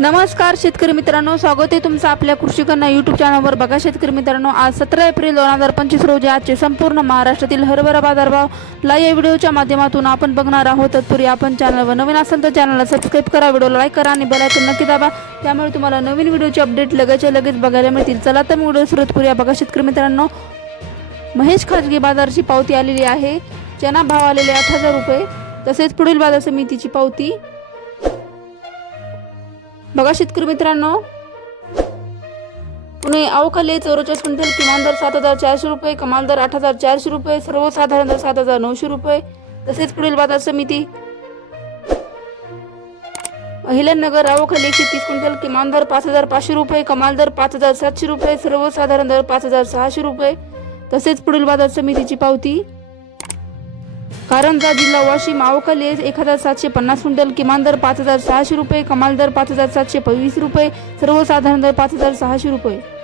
नमस्कार शेतकरी मित्रांनो. स्वागत आहे तुमचं आपल्या कृषीकन्या यूट्यूब चॅनलवर बघा शेतकरी मित्रांनो आज सतरा एप्रिल दोन हजार पंचवीस रोजी आजचे संपूर्ण महाराष्ट्रातील हरभरा बाजारभाव लाईव्ह या व्हिडिओच्या माध्यमातून आपण बघणार आहोत. तत्पूर्वी आपण चॅनलवर नवीन असेल तर चॅनलला सबस्क्राईब करा व्हिडिओला लाईक करा आणि बेलायकन नक्की दाबा. त्यामुळे तुम्हाला नवीन व्हिडिओचे अपडेट लगेचच्या लगेच बघायला मिळतील. चला तर मी व्हिडिओ सुरुवात करूया. बघा शेतकरी मित्रांनो महेश खाजगी बाजारची पावती आलेली आहे. चना भाव आलेले आठ हजार रुपये. तसेच पुढील बाजार समितीची पावती बघा शेतकरी मित्रांनो. पुणे अवकाले चौवेचाळीस क्विंटल किमान दर सात हजार चारशे रुपये कमाल दर आठ हजार चारशे रुपये सर्वसाधारण दर सात हजार नऊशे रुपये. तसेच पुढील बाजार समिती. अहिल्यानगर अवकाले एकशे तीस क्विंटल किमान दर पाच हजार पाचशे रुपये कमाल दर पाच हजार सातशे रुपये सर्वसाधारण दर पाच हजार सहाशे रुपये. तसेच पुढील बाजार समितीची पावती. कारंजा जिल्हा वाशिम. अवकाली एक हजार सातशे पन्नास क्विंटल किमान दर पाच हजार सहाशे रुपये कमाल दर पाच हजार सातशे पंचवीस रुपये सर्वसाधारण दर पाच हजार सहाशे रुपये.